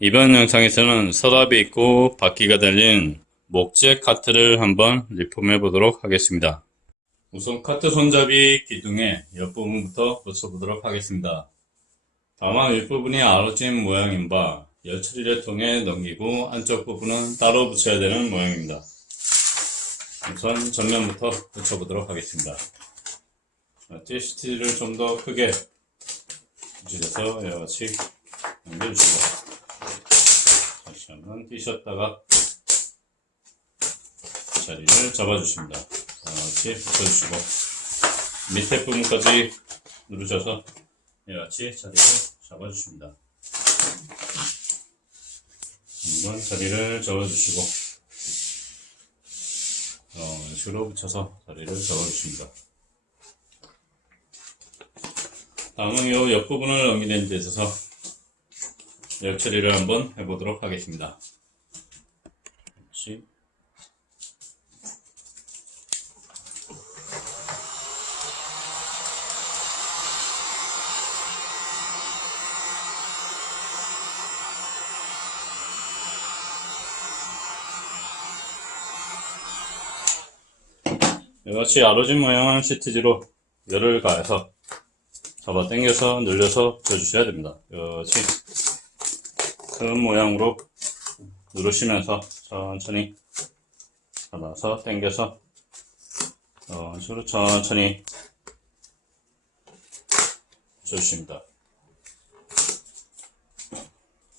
이번 영상에서는 서랍이 있고 바퀴가 달린 목재 카트를 한번 리폼해 보도록 하겠습니다. 우선 카트 손잡이 기둥의 옆부분부터 붙여보도록 하겠습니다. 다만 윗부분이 알어진 모양인 바 열처리를 통해 넘기고 안쪽 부분은 따로 붙여야 되는 모양입니다. 우선 전면부터 붙여보도록 하겠습니다. 스티치를 좀 더 크게 붙여서 이같이 넘겨주시고 다시 한번 띄셨다가 자리를 잡아주십니다. 이렇게 붙여주시고 밑에 부분까지 누르셔서 이같이 자리를 잡아주십니다. 한번 자리를 잡아주시고 이런 식으로 붙여서 자리를 잡아주십니다. 다음은 이 옆부분을 넘기는 데 있어서 열 처리를 한번 해보도록 하겠습니다. 이같이 아로진 모양은 시트지로 열을 가해서 잡아 당겨서 늘려서 붙여주셔야 됩니다. 이같이 큰 모양으로 누르시면서 천천히 잡아서 당겨서 이런 식으로 천천히 붙여주십니다.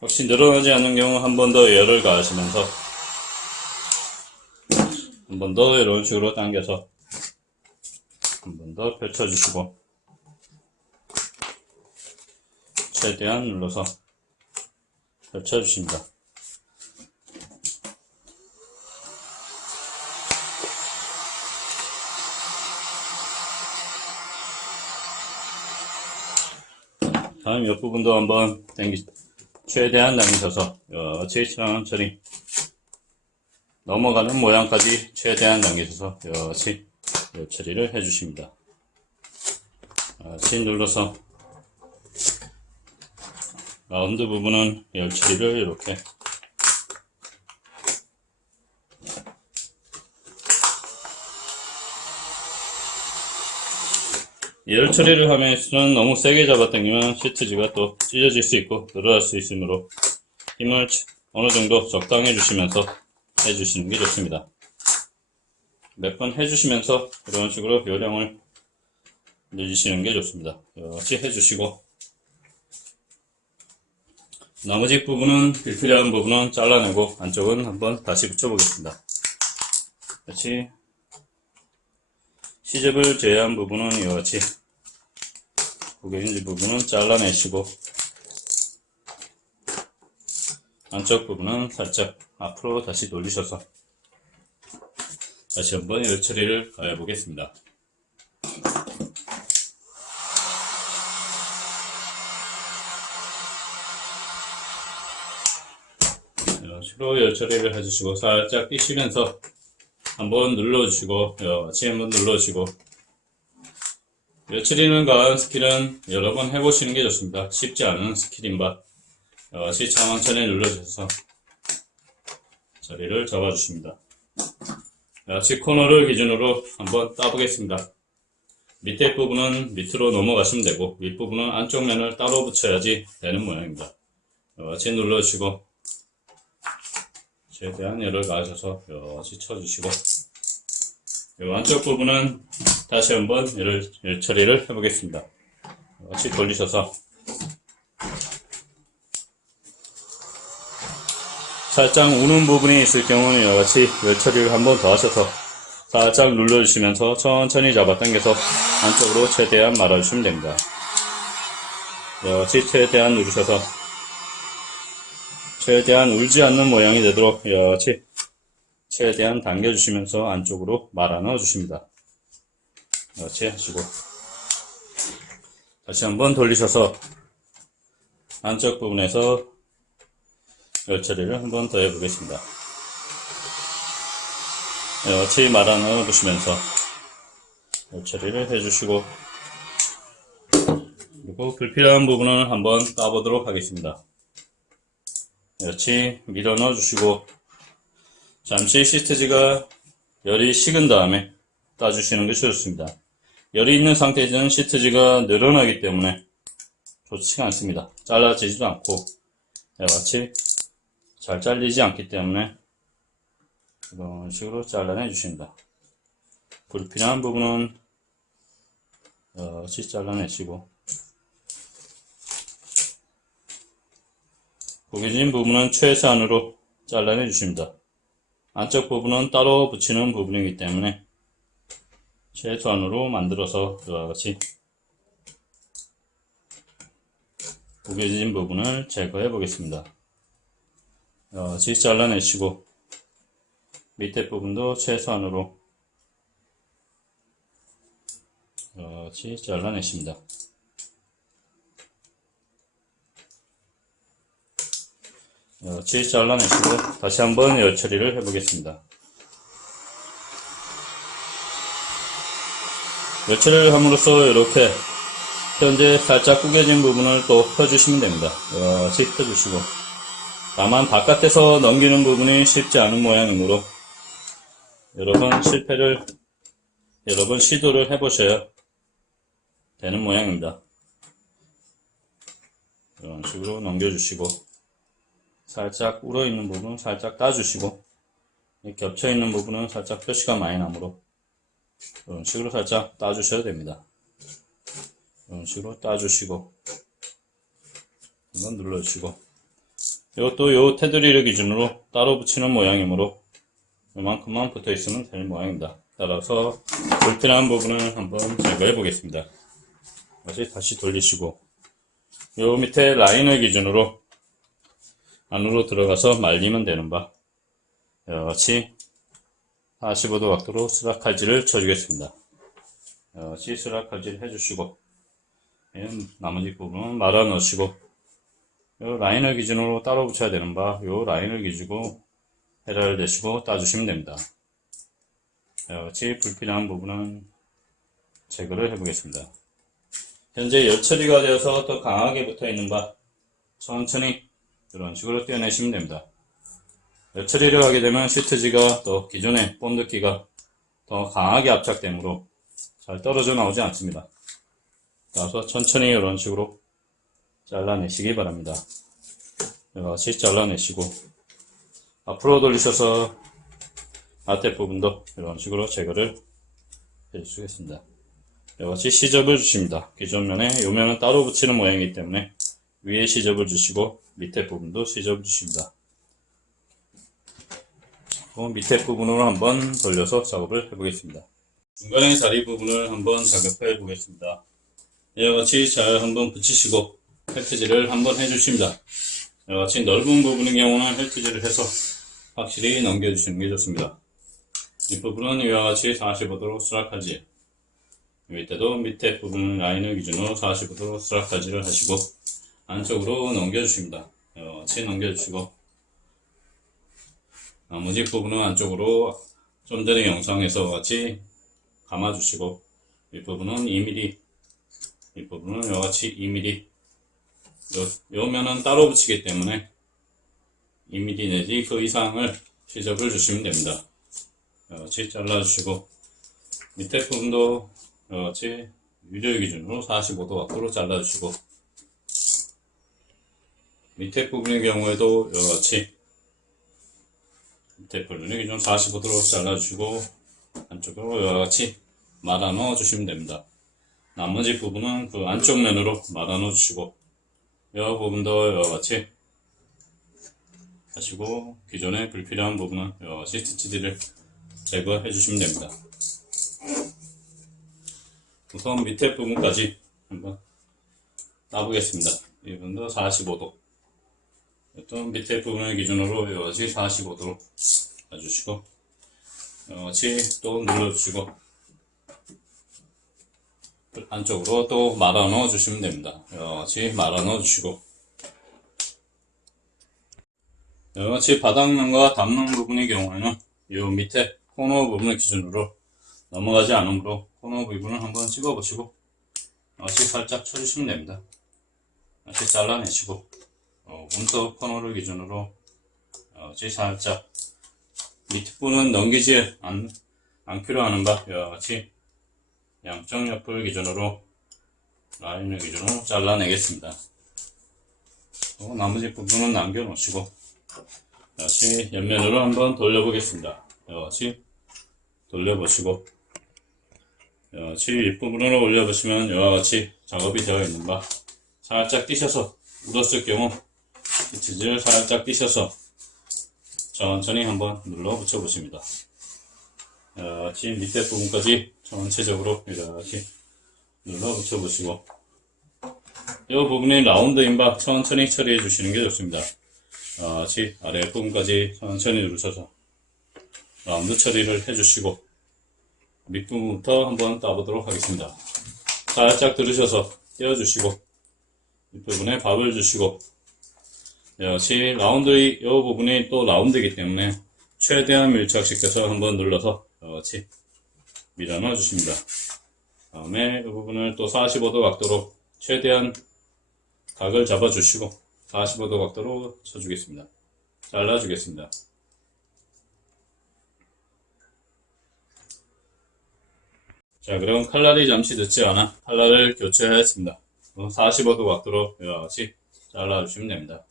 혹시 늘어나지 않는 경우 한 번 더 열을 가하시면서 한 번 더 이런 식으로 당겨서 한 번 더 펼쳐주시고 최대한 눌러서 펼쳐주십니다. 다음 옆부분도 한번 최대한 당기셔서 이렇게 천천히 넘어가는 모양까지 최대한 당기셔서 이렇게 처리를 해주십니다. 이렇게 눌러서 라운드 부분은 열 처리를 이렇게 열 처리를 하면서는 너무 세게 잡아당기면 시트지가 또 찢어질 수 있고 늘어날 수 있으므로 힘을 어느 정도 적당히 해주시면서 해주시는 게 좋습니다. 몇 번 해주시면서 이런 식으로 요령을 늘리시는 게 좋습니다. 이렇게 해주시고 나머지 부분은 불필요한 부분은 잘라내고 안쪽은 한번 다시 붙여보겠습니다. 같이 시접을 제외한 부분은 이같이 고객인지 부분은 잘라내시고 안쪽 부분은 살짝 앞으로 다시 돌리셔서 다시 한번 열 처리를 가해 보겠습니다. 이런 식으로 열 처리를 해주시고 살짝 끼시면서 한번 눌러주시고 같이 한번 눌러주시고 열 처리는 가한 스킬은 여러 번 해보시는 게 좋습니다. 쉽지 않은 스킬인바 같이 천천히 눌러주셔서 자리를 잡아주십니다. 같이 코너를 기준으로 한번 따보겠습니다. 밑에 부분은 밑으로 넘어가시면 되고 윗부분은 안쪽 면을 따로 붙여야지 되는 모양입니다. 같이 눌러주시고 최대한 열을 가하셔서 같이 쳐주시고 이 안쪽 부분은 다시 한번 열 처리를 해보겠습니다. 같이 돌리셔서 살짝 우는 부분이 있을 경우는 이같이 열 처리를 한번 더 하셔서 살짝 눌러주시면서 천천히 잡아당겨서 안쪽으로 최대한 말아주시면 됩니다. 이같이 최대한 누르셔서 최대한 울지 않는 모양이 되도록 이같이 최대한 당겨주시면서 안쪽으로 말아 넣어 주십니다. 이렇게 하시고 다시 한번 돌리셔서 안쪽 부분에서 열 처리를 한번 더 해보겠습니다. 이렇게 말아 넣어 주시면서 열 처리를 해주시고 그리고 불필요한 부분은 한번 따보도록 하겠습니다. 여치 밀어 넣어 주시고 잠시 시트지가 열이 식은 다음에 따주시는 것이 좋습니다. 열이 있는 상태에서는 시트지가 늘어나기 때문에 좋지가 않습니다. 잘라지지도 않고 이와 같이 잘 잘리지 않기 때문에 이런 식으로 잘라내 주십니다. 불필요한 부분은 같이 잘라내시고 구겨진 부분은 최소한으로 잘라내 주십니다. 안쪽 부분은 따로 붙이는 부분이기 때문에 최소한으로 만들어서 이와 같이 구겨진 부분을 제거해 보겠습니다. 같이 잘라내시고 밑에 부분도 최소한으로 같이 잘라내십니다. 같이 잘라내시고 다시 한번 열 처리를 해 보겠습니다. 열 처리를 함으로써 이렇게 현재 살짝 구겨진 부분을 또 펴주시면 됩니다. 같이 펴주시고 다만 바깥에서 넘기는 부분이 쉽지 않은 모양이므로 여러 번 시도를 해보셔야 되는 모양입니다. 이런 식으로 넘겨주시고 살짝 울어있는 부분은 살짝 따주시고 겹쳐있는 부분은 살짝 표시가 많이 나므로 이런 식으로 살짝 따주셔야 됩니다. 이런 식으로 따주시고 한번 눌러주시고 이것도 요 테두리를 기준으로 따로 붙이는 모양이므로 이만큼만 붙어 있으면 될 모양입니다. 따라서 불필요한 부분을 한번 제거해 보겠습니다. 다시 돌리시고 요 밑에 라인을 기준으로 안으로 들어가서 말리면 되는 바 같이 45도 각도로 스라칼질을 쳐주겠습니다. 같이 스라칼질 해주시고 나머지 부분은 말아 넣으시고 요 라인을 기준으로 따로 붙여야 되는 바 요 라인을 기준으로 헤라를 대시고 따주시면 됩니다. 같이 불필요한 부분은 제거를 해보겠습니다. 현재 열 처리가 되어서 더 강하게 붙어 있는 바 천천히 이런 식으로 떼어내시면 됩니다. 열 처리를 하게 되면 시트지가 또 기존의 본드기가 더 강하게 압착되므로 잘 떨어져 나오지 않습니다. 따라서 천천히 이런 식으로 잘라내시기 바랍니다. 같이 잘라내시고 앞으로 돌리셔서 앞에 부분도 이런 식으로 제거를 해주시겠습니다. 같이 시접을 주십니다. 기존 면에 이 면은 따로 붙이는 모양이기 때문에 위에 시접을 주시고 밑에 부분도 시접을 주십니다. 밑에 부분으로 한번 돌려서 작업을 해보겠습니다. 중간의 자리 부분을 한번 작업해 보겠습니다. 이와 같이 잘 한번 붙이시고 헬트질을 한번 해주십니다. 이와 같이 넓은 부분의 경우는 헬트질을 해서 확실히 넘겨주시는 게 좋습니다. 이 부분은 이와 같이 45도로 스라칼질, 밑에도 밑에 부분 라인을 기준으로 45도로 스라칼질을 하시고 안쪽으로 넘겨주십니다. 이와 같이 넘겨주시고 나머지 부분은 안쪽으로 좀 전에 영상에서 같이 감아주시고 이 부분은 2mm, 이 부분은 이와 같이 2mm, 요 면은 따로 붙이기 때문에 2mm 내지 그 이상을 시접을 주시면 됩니다. 같이 잘라주시고 밑에 부분도 같이 유료 기준으로 45도 각도로 잘라주시고 밑에 부분의 경우에도 같이 밑에 부분의 기준 45도로 잘라주시고 안쪽으로 같이 말아 넣어 주시면 됩니다. 나머지 부분은 그 안쪽 면으로 말아 넣어 주시고 이 부분도 같이 하시고 기존에 불필요한 부분은 같이 스티치들을 제거해 주시면 됩니다. 우선 밑에 부분까지 한번 따보겠습니다. 이 부분도 45도. 또 밑에 부분을 기준으로 여기까지 45도로 해주시고 여기까지 또 눌러주시고 안쪽으로 또 말아 넣어 주시면 됩니다. 여기까지 말아 넣어 주시고 여기까지 바닥면과 닿는 부분의 경우에는 이 밑에 코너 부분을 기준으로 넘어가지 않으므로 코너 부분을 한번 찍어 보시고 여기까지 살짝 쳐주시면 됩니다. 여기까지 잘라내시고 문서 코너를 기준으로 살짝 밑부분은 넘기지 않기로 하는 바 이와 같이 양쪽 옆을 기준으로 라인을 기준으로 잘라내겠습니다. 나머지 부분은 남겨놓으시고 다시 옆면으로 한번 돌려보겠습니다. 이와 같이 돌려보시고 이와 같이 윗부분으로 올려보시면 이와 같이 작업이 되어 있는 바 살짝 띄셔서 묻었을 경우 비트질을 살짝 띄셔서 천천히 한번 눌러 붙여 보십니다. 이렇게 밑에 부분까지 전체적으로 이렇게 눌러 붙여 보시고 이 부분이 라운드인 바 천천히 처리해 주시는 게 좋습니다. 이렇게 아래 부분까지 천천히 누르셔서 라운드 처리를 해 주시고 밑부분부터 한번 따보도록 하겠습니다. 살짝 들으셔서 떼어 주시고 윗부분에 밥을 주시고 역시 이 부분이 또 라운드이기 때문에 최대한 밀착시켜서 한번 눌러서 이렇게 밀어넣어 주십니다. 다음에 이 부분을 또 45도 각도로 최대한 각을 잡아 주시고 45도 각도로 쳐주겠습니다. 잘라 주겠습니다. 자, 그럼 칼날이 잠시 늦지 않아 칼날을 교체하였습니다. 45도 각도로 이와 같이 잘라주시면 됩니다.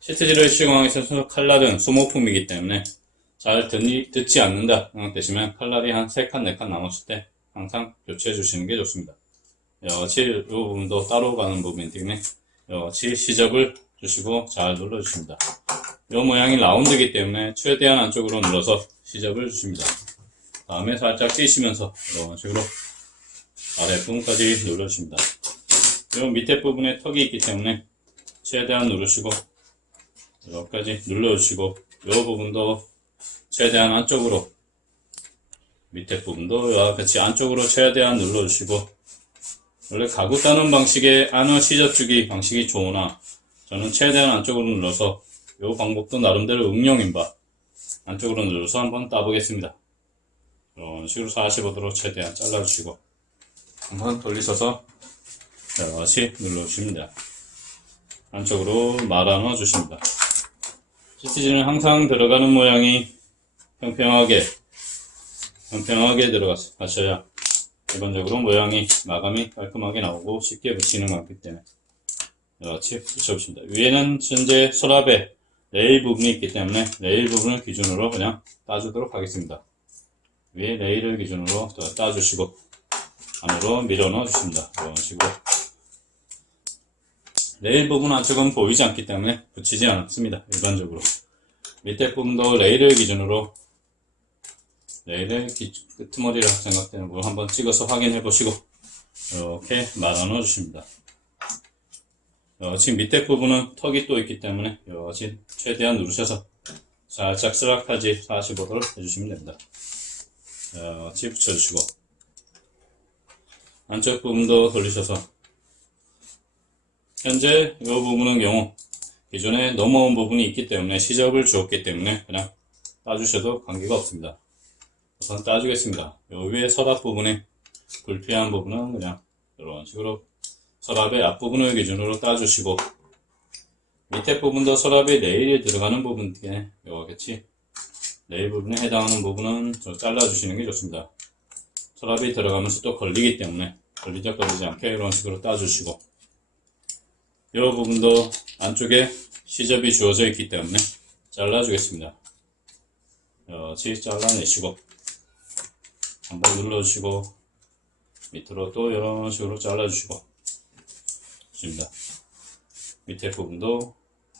시트지를 시공하기 위해서 칼날은 소모품이기 때문에 잘 듣지 않는다 생각되시면 칼날이 한 3칸, 4칸 남았을 때 항상 교체해 주시는 게 좋습니다. 이와 같이 이 부분도 따로 가는 부분이기 때문에 이와 같이 시접을 주시고 잘 눌러주십니다. 이 모양이 라운드이기 때문에 최대한 안쪽으로 눌러서 시접을 주십니다. 다음에 살짝 띄시면서 이런 식으로 아랫부분까지 눌러주십니다. 이 밑에 부분에 턱이 있기 때문에 최대한 누르시고 여기까지 눌러주시고 이 부분도 최대한 안쪽으로 밑에 부분도 이와 같이 안쪽으로 최대한 눌러주시고 원래 가구 따는 방식의 안어 시접주기 방식이 좋으나 저는 최대한 안쪽으로 눌러서 이 방법도 나름대로 응용인 바 안쪽으로 눌러서 한번 따보겠습니다. 이런 식으로 45도로 최대한 잘라주시고 한번 돌리셔서 다시 눌러주십니다. 안쪽으로 말아넣어 주십니다. 시트지는 항상 들어가는 모양이 평평하게 들어가셔야 일반적으로 모양이 마감이 깔끔하게 나오고 쉽게 붙이는 거기 때문에 이렇게 붙여보십니다. 위에는 현재 서랍에 레일 부분이 있기 때문에 레일 부분을 기준으로 그냥 따주도록 하겠습니다. 위에 레일을 기준으로 따주시고 안으로 밀어 넣어 주십니다. 이런 식으로 레일 부분 안쪽은 보이지 않기 때문에 붙이지 않습니다. 일반적으로 밑에 부분도 레일을 기준으로 레일의 끄트머리라 생각되는 부분 한번 찍어서 확인해 보시고 이렇게 말아 넣어 주십니다. 지금 밑에 부분은 턱이 또 있기 때문에 여기 최대한 누르셔서 살짝 스락하지 45도를 해주시면 됩니다. 이렇게 붙여주시고 안쪽 부분도 돌리셔서 현재 이 부분은 경우 기존에 넘어온 부분이 있기 때문에 시접을 주었기 때문에 그냥 따주셔도 관계가 없습니다. 우선 따주겠습니다. 요 위에 서랍 부분에 불필요한 부분은 그냥 이런 식으로 서랍의 앞부분을 기준으로 따주시고 밑에 부분도 서랍에 레일이 들어가는 부분 등에 이와 같이 레일 부분에 해당하는 부분은 좀 잘라주시는 게 좋습니다. 서랍이 들어가면서 또 걸리기 때문에 걸리지 않게 이런 식으로 따주시고 이 부분도 안쪽에 시접이 주어져 있기 때문에 잘라주겠습니다. 이렇게 잘라내시고 한번 눌러주시고 밑으로 또 이런 식으로 잘라주시고 좋습니다. 밑에 부분도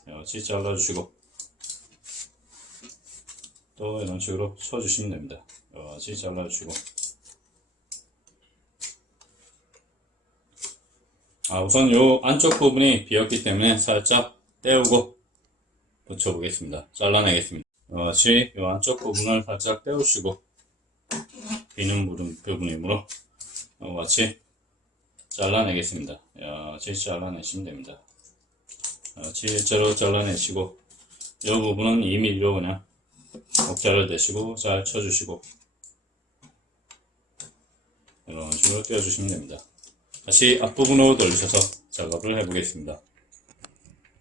이렇게 잘라주시고 또 이런 식으로 쳐주시면 됩니다. 이렇게 잘라주시고 우선 요 안쪽 부분이 비었기 때문에 살짝 떼우고 붙여보겠습니다. 잘라내겠습니다. 이렇게 요 안쪽 부분을 살짝 떼우시고 비는 부분이므로 같이 잘라내겠습니다. 이렇게 잘라내시면 됩니다. 이렇게 일자로 잘라내시고 이 부분은 2mm로 그냥 옥자를 대시고 잘 쳐주시고 이런 식으로 떼어주시면 됩니다. 다시 앞부분으로 돌리셔서 작업을 해보겠습니다.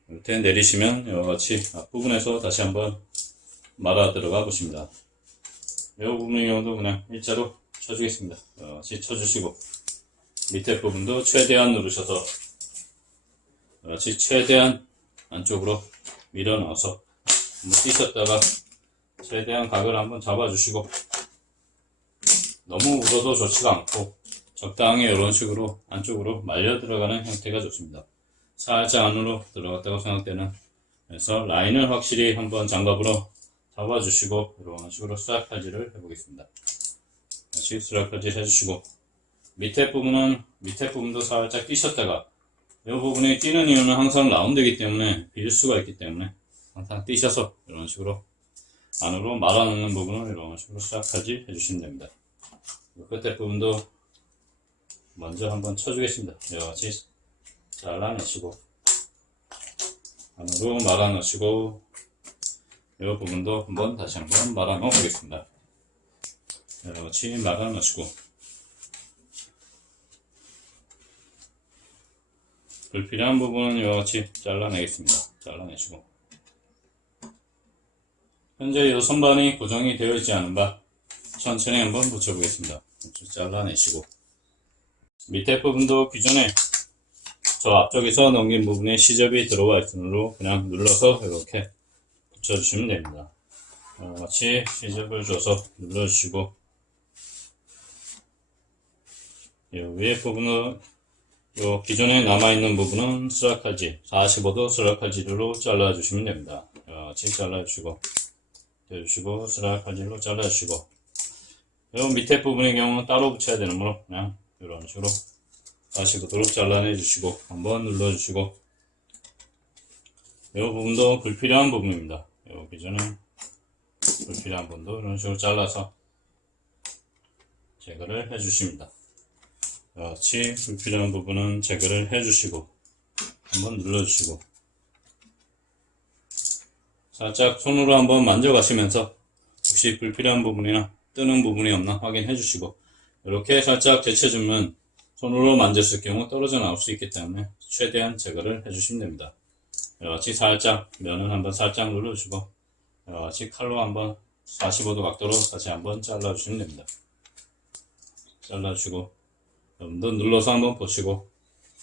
밑에 내리시면 이와 같이 앞부분에서 다시 한번 말아 들어가 보십니다. 이 부분의 경우도 그냥 일자로 쳐주겠습니다. 이와 같이 쳐주시고 밑에 부분도 최대한 누르셔서 이와 같이 최대한 안쪽으로 밀어 넣어서 한번 뛰셨다가 최대한 각을 한번 잡아주시고 너무 울어도 좋지가 않고 적당히 이런 식으로 안쪽으로 말려 들어가는 형태가 좋습니다. 살짝 안으로 들어갔다고 생각되는 그래서 라인을 확실히 한번 장갑으로 잡아주시고 이런 식으로 스트라이크 칼질을 해보겠습니다. 다시 스트라이크 칼질 해주시고 밑에 부분도 살짝 뛰셨다가 이 부분이 뛰는 이유는 항상 라운드이기 때문에 빌 수가 있기 때문에 항상 뛰셔서 이런 식으로 안으로 말아넣는 부분을 이런 식으로 스트라이크 칼질 해주시면 됩니다. 끝에 부분도 먼저 한번 쳐주겠습니다. 이와 같이 잘라내시고 안으로 말아 넣으시고 이 부분도 다시 한번 말아 넣어 보겠습니다. 이와 같이 말아 넣으시고 불필요한 부분은 이와 같이 잘라내겠습니다. 잘라내시고 현재 이 선반이 고정이 되어 있지 않은 바 천천히 한번 붙여보겠습니다. 잘라내시고 밑에 부분도 기존에 저 앞쪽에서 넘긴 부분에 시접이 들어와 있으므로 그냥 눌러서 이렇게 붙여주시면 됩니다. 같이 시접을 줘서 눌러주시고 이 위에 부분은 요 기존에 남아있는 부분은 스트라이크 칼질 45도 스트라이크 칼질로 잘라주시면 됩니다. 같이 잘라주시고 떼주시고 스트라이크 칼질로 잘라주시고 요 밑에 부분의 경우는 따로 붙여야 되는 거로 그냥 이런 식으로 45도로 잘라내 주시고 한번 눌러 주시고 이 부분도 불필요한 부분입니다. 여기 전에 불필요한 부분도 이런 식으로 잘라서 제거를 해 주십니다. 같이 불필요한 부분은 제거를 해 주시고 한번 눌러 주시고 살짝 손으로 한번 만져 가시면서 혹시 불필요한 부분이나 뜨는 부분이 없나 확인해 주시고 이렇게 살짝 제쳐주면 손으로 만졌을 경우 떨어져 나올 수 있기 때문에 최대한 제거를 해주시면 됩니다. 같이 살짝 면은 한번 살짝 눌러주시고 같이 칼로 한번 45도 각도로 다시 한번 잘라주시면 됩니다. 잘라주시고 여러분도 눌러서 한번 보시고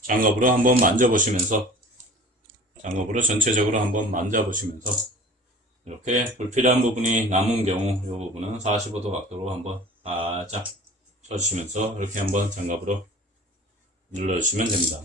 장갑으로 한번 만져보시면서 장갑으로 전체적으로 한번 만져보시면서 이렇게 불필요한 부분이 남은 경우 이 부분은 45도 각도로 한번 살짝 쳐주시면서 이렇게 한번 장갑으로 눌러주시면 됩니다.